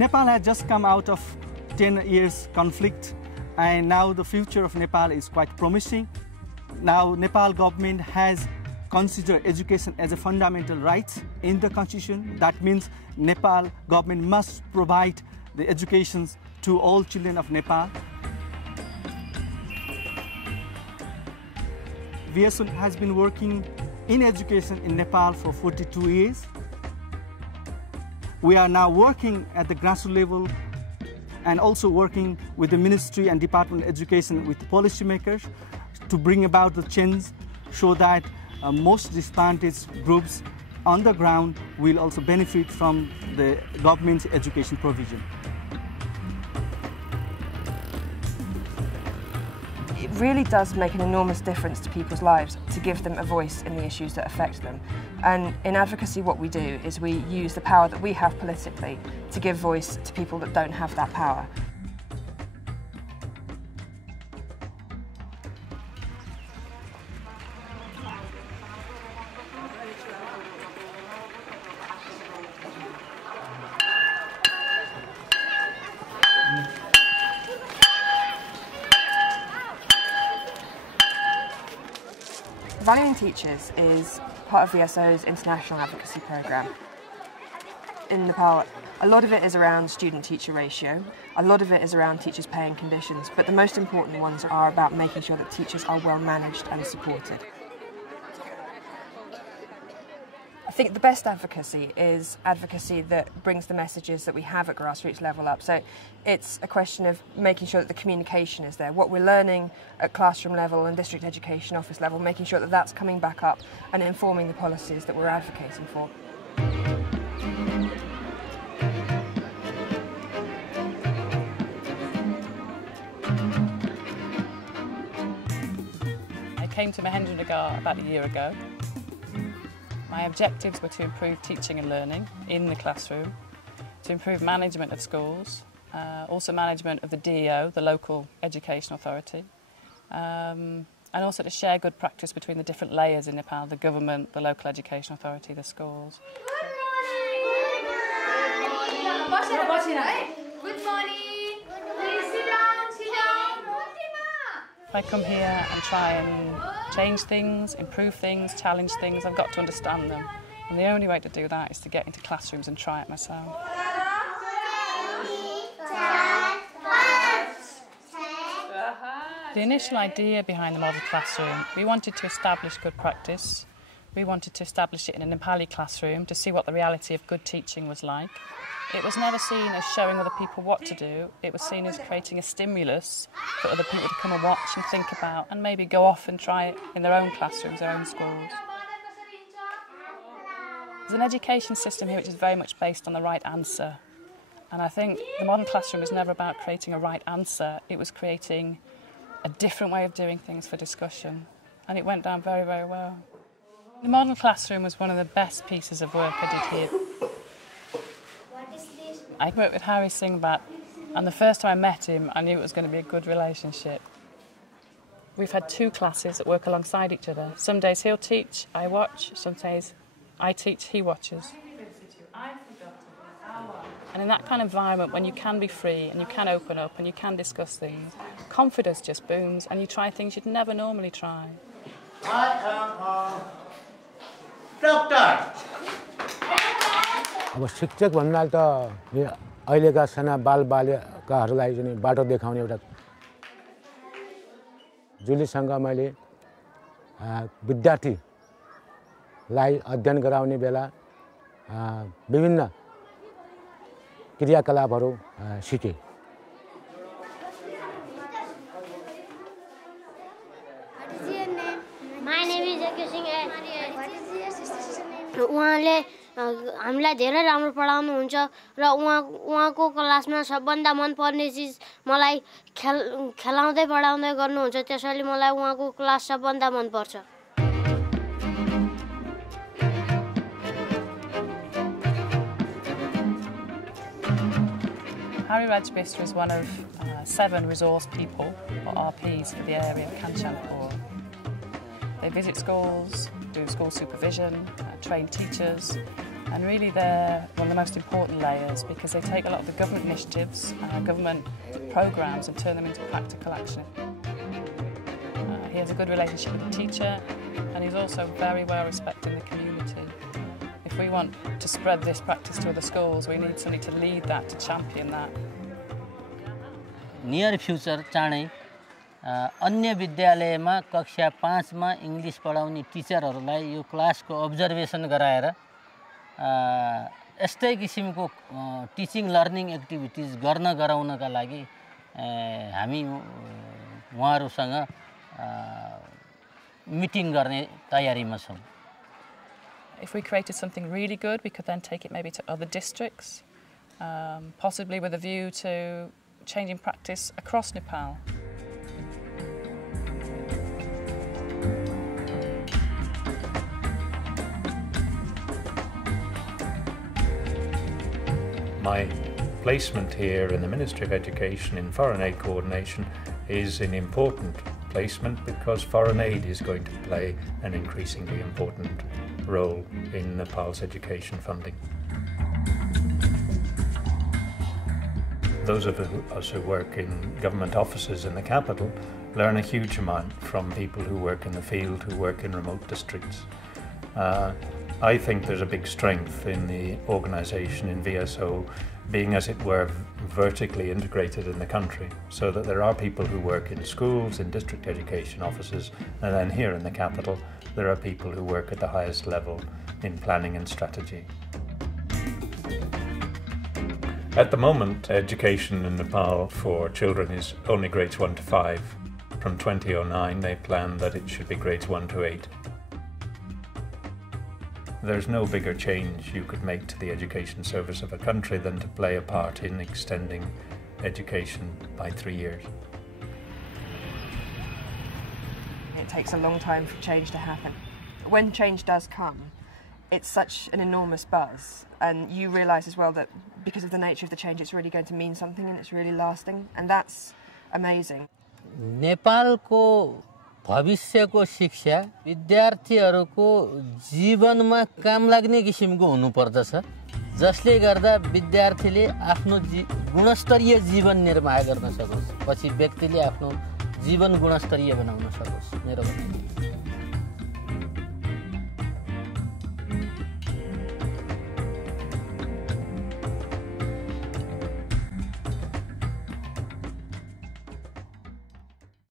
Nepal had just come out of 10 years conflict, and now the future of Nepal is quite promising. Now Nepal government has considered education as a fundamental right in the constitution. That means Nepal government must provide the education to all children of Nepal. VSO has been working in education in Nepal for 42 years. We are now working at the grassroots level and also working with the Ministry and Department of Education with policymakers to bring about the change so that most disadvantaged groups on the ground will also benefit from the government's education provision. It really does make an enormous difference to people's lives to give them a voice in the issues that affect them. And in advocacy, what we do is we use the power that we have politically to give voice to people that don't have that power. Valuing Teachers is part of VSO's international advocacy programme. In Nepal, a lot of it is around student-teacher ratio, a lot of it is around teachers' pay and conditions, but the most important ones are about making sure that teachers are well managed and supported. I think the best advocacy is advocacy that brings the messages that we have at grassroots level up. So it's a question of making sure that the communication is there. What we're learning at classroom level and district education office level, making sure that that's coming back up and informing the policies that we're advocating for. I came to Mahendranagar about a year ago. My objectives were to improve teaching and learning in the classroom, to improve management of schools, also management of the DEO, the local education authority, and also to share good practice between the different layers in Nepal, the government, the local education authority, the schools. Good morning. Please sit down, sit down. If I come here and try and change things, improve things, challenge things, I've got to understand them. And the only way to do that is to get into classrooms and try it myself. The initial idea behind the model classroom, we wanted to establish good practice. We wanted to establish it in a Nepali classroom to see what the reality of good teaching was like. It was never seen as showing other people what to do. It was seen as creating a stimulus for other people to come and watch and think about and maybe go off and try it in their own classrooms, their own schools. There's an education system here which is very much based on the right answer. And I think the modern classroom was never about creating a right answer. It was creating a different way of doing things for discussion. And it went down very, very well. The modern classroom was one of the best pieces of work I did here. I worked with Harry Singbat, and the first time I met him, I knew it was going to be a good relationship. We've had two classes that work alongside each other. Some days he'll teach, I watch. Some days I teach, he watches. And in that kind of environment, when you can be free and you can open up and you can discuss things, confidence just booms and you try things you'd never normally try. I am a doctor. अब शिक्षक भन्नाले त अहिलेका साना बालबालिकाहरूलाई चाहिँ बाटो देखाउने एउटा जुलीसँग मैले विद्यार्थीलाई अध्ययन गराउने बेला विभिन्न क्रियाकलापहरू सिके। My name is Akishing. What is your sister's name? उहाँले हामीलाई धेरै राम्रो पढाउनु हुन्छ र उहाँको क्लासमा सबभन्दा मन पर्ने चीज मलाई खेलाउँदै पढाउँदै गर्नुहुन्छ त्यसैले मलाई उहाँको क्लास सबभन्दा मन पर्छ। Harry Rajbistra is one of 7 resource people, or RPs, for the area of Kanchanpur. They visit schools, do school supervision, train teachers, And really they're one of the most important layers because they take a lot of the government initiatives, government programmes and turn them into practical action. He has a good relationship with the teacher and he's also very well respected in the community. If we want to spread this practice to other schools, we need somebody to lead that, to champion that. Near future चाँडै अन्य विद्यालयमा कक्षा 5 मा English पढाउने टिचरहरुलाई यो क्लासको observation गराएर यस्तै किसिमको टिचिङ लर्निङ एक्टिभिटीज गर्न गराउनका लागि हामी उहाँहरुसँग मिटिङ गर्ने तयारीमा छौं. If we created something really good, we could then take it maybe to other districts, possibly with a view to changing practice across Nepal. My placement here in the Ministry of Education in Foreign Aid Coordination is an important placement because foreign aid is going to play an increasingly important role in Nepal's education funding. Those of us who work in government offices in the capital learn a huge amount from people who work in the field, who work in remote districts. I think there's a big strength in the organisation in VSO being, as it were, vertically integrated in the country, so that there are people who work in schools, in district education offices, and then here in the capital there are people who work at the highest level in planning and strategy. At the moment, education in Nepal for children is only grades 1 to 5. From 2009 they plan that it should be grades 1 to 8. There's no bigger change you could make to the education service of a country than to play a part in extending education by 3 years. It takes a long time for change to happen. When change does come, it's such an enormous buzz, and you realise as well that because of the nature of the change, it's really going to mean something and it's really lasting, and that's amazing. नेपालको भविष्यको शिक्षा विद्यार्थीहरुको जीवनमा काम लाग्ने किसिमको हुनुपर्दछ, जसले गर्दा विद्यार्थीले आफ्नो गुणस्तरीय जीवन निर्वाह गर्न सकोस्, पछि व्यक्तिले आफ्नो जीवन गुणस्तरीय बनाउन सकोस्. मेरो भनाइ